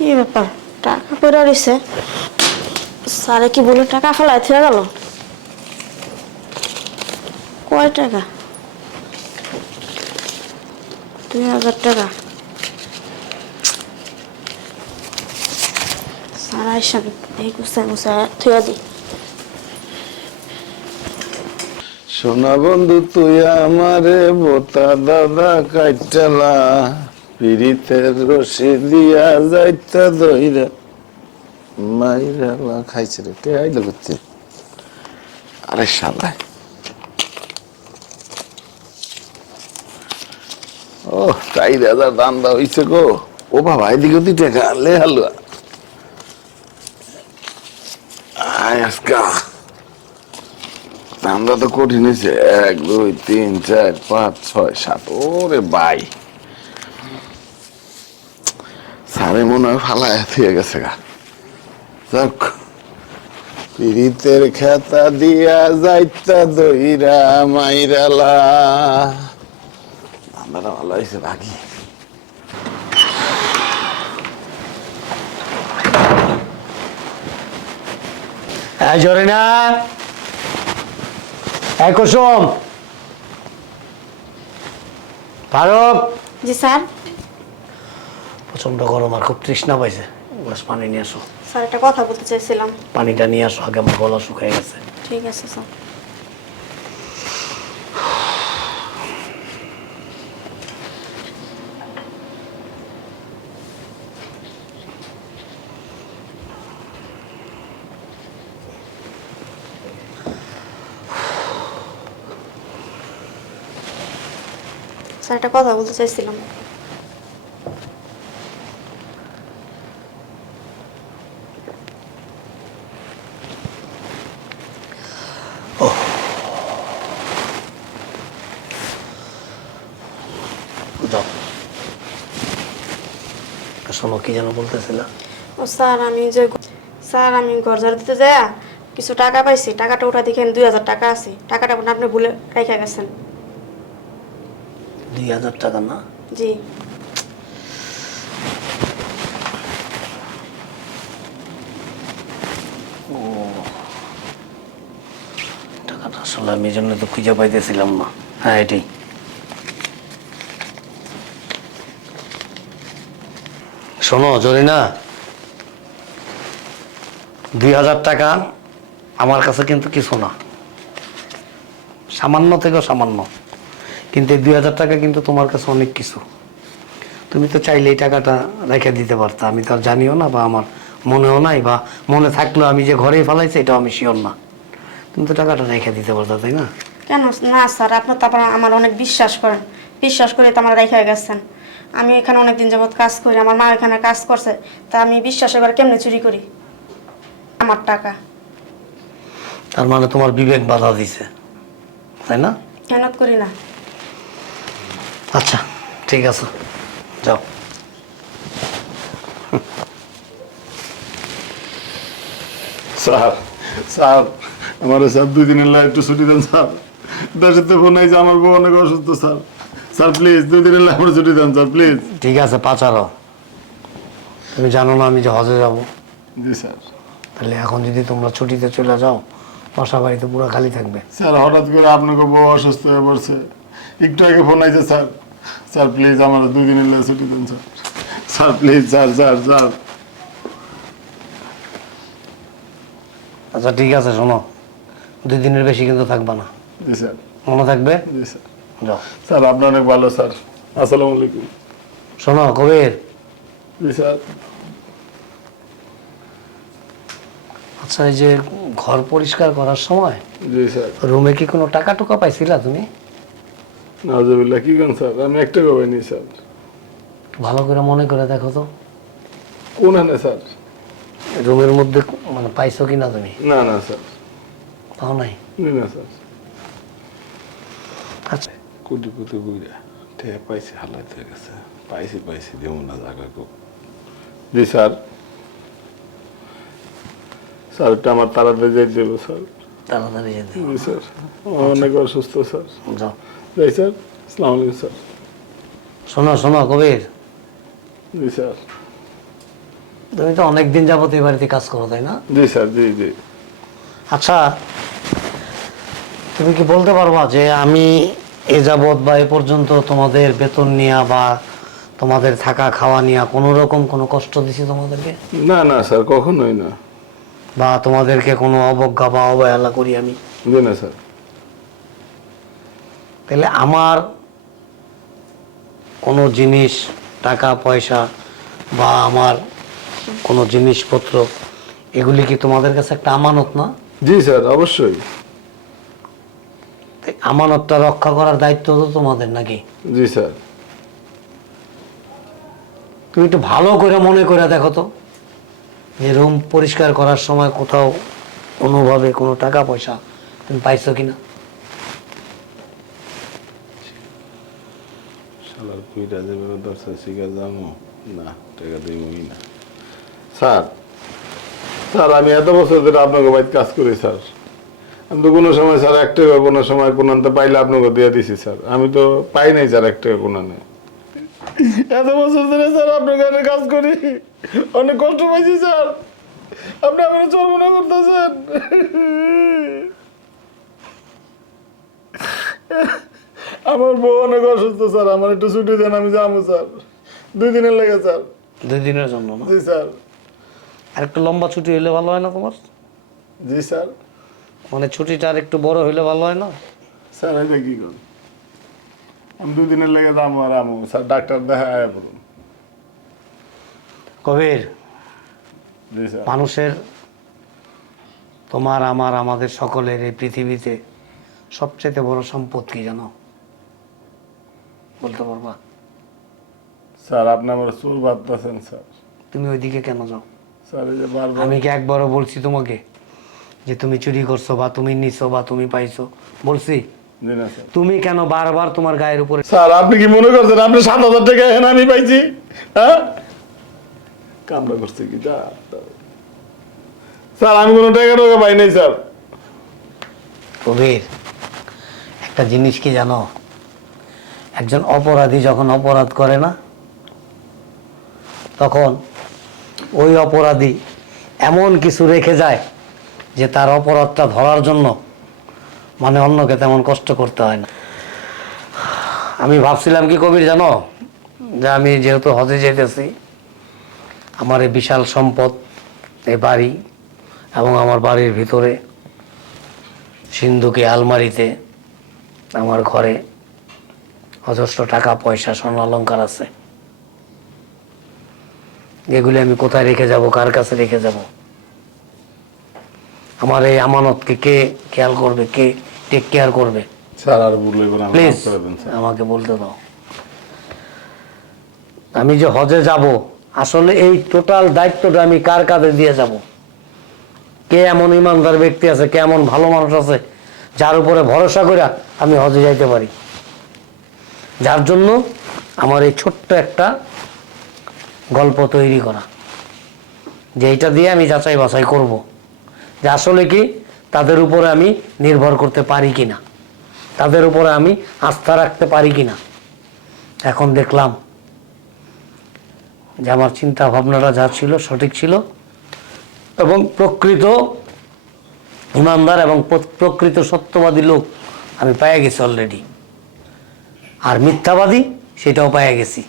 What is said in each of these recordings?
কি ব্যাপার? টাকা পড়ে রইছে স্যারে কি বলে টাকা ফেলাই থেকে গেল? কয় টাকা? দুই হাজার টাকা। স্যার, আইসা এই গুছায় গুছায় থুয়া দিই সোনা বন্ধু, তুই আমারে বোতা দাদা কাইটালা। রশি দিয়া যাইতা মাইরালা খাইছে রে ও তাই দান্দা হইছে গো। ও লে হালুয়া। আয় আজকা। তো কঠিন হয়েছে এক, দুই, তিন, চার, পাঁচ, ছয়, সাত। ওরে বাই। সারে মনে হয় ফালা থিয়ে গেছে গা। যাক পিরিতের খেতা দিয়া যাইতা দইরা মাইরালা। আমরা ভালো হয়েছে বাকি এই জরে না এই কুসুম। ফারুক। জি স্যার। প্রচণ্ড গরম আর খুব তৃষ্ণা পাইছে। গ্লাস পানি নিয়ে আসো। স্যার একটা কথা বলতে চাইছিলাম। পানিটা নিয়ে আসো আগে আমার গলা শুকিয়ে গেছে। ঠিক আছে স্যার। স্যার একটা কথা বলতে চাইছিলাম যাও শোনো কি যেন বলতেছিল? ও স্যার আমি যে স্যার আমি ঘর ঝাড়ু দিতে যাই কিছু টাকা পাইছি টাকাটা ওটা দেখেন দুই হাজার টাকা আছে। টাকাটা আপনি ভুলে রেখে গেছেন। দুই হাজার টাকা না? জি। টাকাটা আসলে আমি এই জন্য তো খুঁজে পাইতেছিলাম না। হ্যাঁ এটাই। শোনো জরিনা দুই হাজার টাকা আমার কাছে কিন্তু কিছু না। সামান্য থেকেও সামান্য। কিন্তু এই দুই হাজার টাকা কিন্তু তোমার কাছে অনেক কিছু। তুমি তো চাইলে এই টাকাটা রেখে দিতে পারতা। আমি তো আর জানিও না বা আমার মনেও নাই বা মনে থাকলেও আমি যে ঘরেই ফেলাইছি, এটাও আমি শিওর না। তুমি তো টাকাটা রেখে দিতে পারতা, তাই না? কেন? না, স্যার, আপনি তো আমার অনেক বিশ্বাস করেন। বিশ্বাস করে তো আমার রেখে গেছেন। আমি এখানে অনেক দিন যাবত কাজ করি আমার মা এখানে কাজ করছে তা আমি বিশ্বাস এবার কেমনে চুরি করি? আমার টাকা। তার মানে তোমার বিবেক বাধা দিছে তাই না? মেহনত করি না। আচ্ছা ঠিক আছে যাও। স্যার স্যার আমার স্যার দুই দিনের লাই একটু ছুটি দেন স্যার দেশের তো ফোন আমার বউ অনেক অসুস্থ স্যার স্যার প্লিজ দুই দিনের লাই আমার ছুটি দেন স্যার প্লিজ ঠিক আছে পাচারো তুমি জানো না আমি যে হজে যাব। জি স্যার তাহলে এখন যদি তোমরা ছুটিতে চলে যাও বাসা বাড়ি তো পুরো খালি থাকবে। স্যার হঠাৎ করে আপনাকে বউ অসুস্থ হয়ে পড়ছে। একটু আগে ফোন আইছে স্যার স্যার প্লিজ আমার দুই দিনের লাই ছুটি দেন sir sir please sir sir sir আচ্ছা ঠিক আছে শোনো। দুই দিনের বেশি কিন্তু থাকবা না। জি স্যার মনে থাকবে? জি স্যার স্যার আপনি অনেক ভালো স্যার। আসসালামু আলাইকুম। শোনো কবির। জি স্যার। আচ্ছা এই যে ঘর পরিষ্কার করার সময় জি স্যার। রুমে কি কোনো টাকা টুকা পাইছিলা তুমি? নাজবিল্লাহ কি গান স্যার? আমি একটা কবে নি স্যার। ভালো করে মনে করে দেখো তো। কোন আনে স্যার? রুমের মধ্যে মানে পাইছো কিনা তুমি? না না স্যার। পাও নাই? না স্যার। আচ্ছা। কুটি কুটি বুঝা ঠেয়া পাইছি হয়ে গেছে পাইছি পাইছি দেব না জায়গা খুব জি স্যার স্যার এটা আমার তাড়াতাড়ি যাই দেবো স্যার তাড়াতাড়ি স্যার অনেক অসুস্থ স্যার যাই স্যার আসসালামু আলাইকুম স্যার শোনো শোনো কবির জি স্যার তুমি তো অনেক দিন যাবত এই বাড়িতে কাজ করো তাই না জি স্যার জি জি আচ্ছা তুমি কি বলতে পারবা যে আমি এ যাবৎ বা এ পর্যন্ত তোমাদের বেতন নেওয়া বা তোমাদের থাকা খাওয়া নেওয়া কোনো রকম কোনো কষ্ট দিছি তোমাদেরকে? না না স্যার কখনোই না। বা তোমাদেরকে কোনো অবজ্ঞা বা অবহেলা করি আমি? না স্যার। তাহলে আমার কোনো জিনিস টাকা পয়সা বা আমার কোনো জিনিসপত্র এগুলি কি তোমাদের কাছে একটা আমানত না? জি স্যার অবশ্যই। আমানতটা রক্ষা করার দায়িত্ব তো তোমাদের নাকি? জি স্যার। তুমি একটু ভালো করে মনে করে দেখো তো। যে রুম পরিষ্কার করার সময় কোথাও কোনোভাবে কোনো টাকা পয়সা তুমি পাইছো কিনা? শালার কুইটা যাবে দশটা শিখা যাব না টাকা দিবই না। স্যার স্যার আমি এত বছর ধরে আপনাকে বাড়িতে কাজ করি স্যার। আমি তো কোনো সময় স্যার এক টাকা কোনো সময় কোনো পাইলে আপনাকে দিয়ে দিছি স্যার। আমি তো পাই নাই স্যার এক টাকা কোনো নেই। এত বছর ধরে স্যার আপনার কাজ করি। অনেক কষ্ট পাইছি স্যার। আপনি আমার চর্মনা করতেছেন। আমার বউ অনেক অসুস্থ স্যার। আমার একটু ছুটি দেন আমি যাব স্যার। দুই দিনের লেগে স্যার। দুই দিনের জন্য না? জি স্যার। আর একটু লম্বা ছুটি হইলে ভালো হয় না তোমার? জি স্যার। মানে ছুটিটা আর একটু বড় হইলে ভালো হয় না? স্যার এটা কি করুন আমি দুই দিনের লেগে যাব আর আমু স্যার ডাক্তার দেখা আয়া বলুন। কবির জি স্যার। মানুষের তোমার আমার আমাদের সকলের এই পৃথিবীতে সবচেয়ে বড় সম্পদ কি জানো? বলতে পারবা? স্যার আপনি আমার চুল বাঁধতেছেন স্যার। তুমি ওইদিকে কেন যাও? স্যার এই যে বারবার আমি কি একবারও বলছি তোমাকে? যে তুমি চুরি করছ বা তুমি নিছো বা তুমি পাইছো। বলছি তুমি কেন বারবার তোমার গায়ের উপরে স্যার আপনি কি মনে করছেন আপনি সাত হাজার টাকা এখানে আমি পাইছি? হ্যাঁ? কামড়া করছে কি? স্যার আমি কোনো টাকা টাকা পাই নাই স্যার। কবির একটা জিনিস কি জানো? একজন অপরাধী যখন অপরাধ করে না তখন ওই অপরাধী এমন কিছু রেখে যায় যে তার অপরাধটা ধরার জন্য মানে অন্যকে তেমন কষ্ট করতে হয় না। আমি ভাবছিলাম কি, কবির জানো? যে আমি যেহেতু হজে যেতেছি আমার এই বিশাল সম্পদ, এই বাড়ি এবং আমার বাড়ির ভিতরে সিন্ধুকে আলমারিতে, আমার ঘরে অজস্র টাকা, পয়সা, স্বর্ণ অলঙ্কার আছে। এগুলি আমি কোথায় রেখে যাব, কার কাছে রেখে যাব? আমার এই আমানতকে কে খেয়াল করবে কে টেক কেয়ার করবে? স্যার আর ভুল না আমাকে প্লিজ আমাকে বলতে দাও। আমি যে হজে যাব আসলে এই টোটাল দায়িত্বটা আমি কার কাঁধে দিয়ে যাব? কে এমন ইমানদার ব্যক্তি আছে কে এমন ভালো মানুষ আছে যার উপরে ভরসা করে আমি হজে যাইতে পারি? যার জন্য আমার এই ছোট্ট একটা গল্প তৈরি করা। যে এটা দিয়ে আমি যাচাই বাছাই করব। যে আসলে কি? তাদের উপরে আমি নির্ভর করতে পারি কিনা? তাদের উপরে আমি আস্থা রাখতে পারি কিনা? এখন দেখলাম যে আমার চিন্তা ভাবনাটা যা ছিল সঠিক ছিল এবং প্রকৃত ইমানদার এবং প্রকৃত সত্যবাদী লোক আমি পেয়ে গেছি অলরেডি আর মিথ্যাবাদী সেটাও পেয়ে গেছি।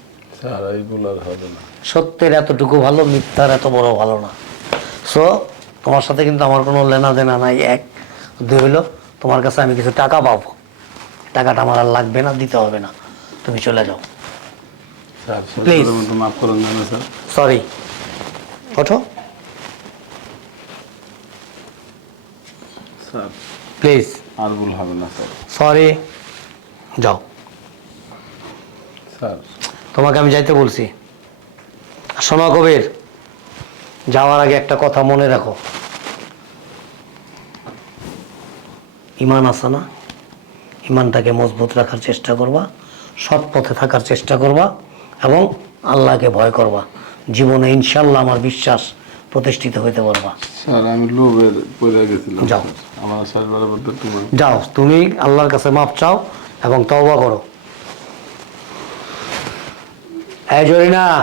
না। সত্যের এতটুকু ভালো মিথ্যার এত বড় ভালো না। সো তোমার সাথে কিন্তু আমার কোনো লেনা দেনা নাই, এক। দুই হলো, তোমার কাছে আমি কিছু টাকা পাবো। টাকাটা আমার আর লাগবে না, দিতে হবে না। তুমি চলে যাও। মতো মাফ করুন সরি ওঠো। স্যার প্লিজ আর ভুল হবে না স্যার সরি যাও। স্যার তোমাকে আমি যাইতে বলছি। শোনো কবির। যাওয়ার আগে একটা কথা মনে রাখো। ইমান আছে না? ইমানটাকে মজবুত রাখার চেষ্টা করবা সৎ পথে থাকার চেষ্টা করবা এবং আল্লাহকে ভয় করবা। জীবনে ইনশাল্লাহ আমার বিশ্বাস প্রতিষ্ঠিত হইতে পারবা। স্যার আমি লোভের পড়ে গেছিলাম। যাও। আমার স্যার বরাবর। যাও তুমি আল্লাহর কাছে মাপ চাও এবং তওবা করো। এই জরিনা!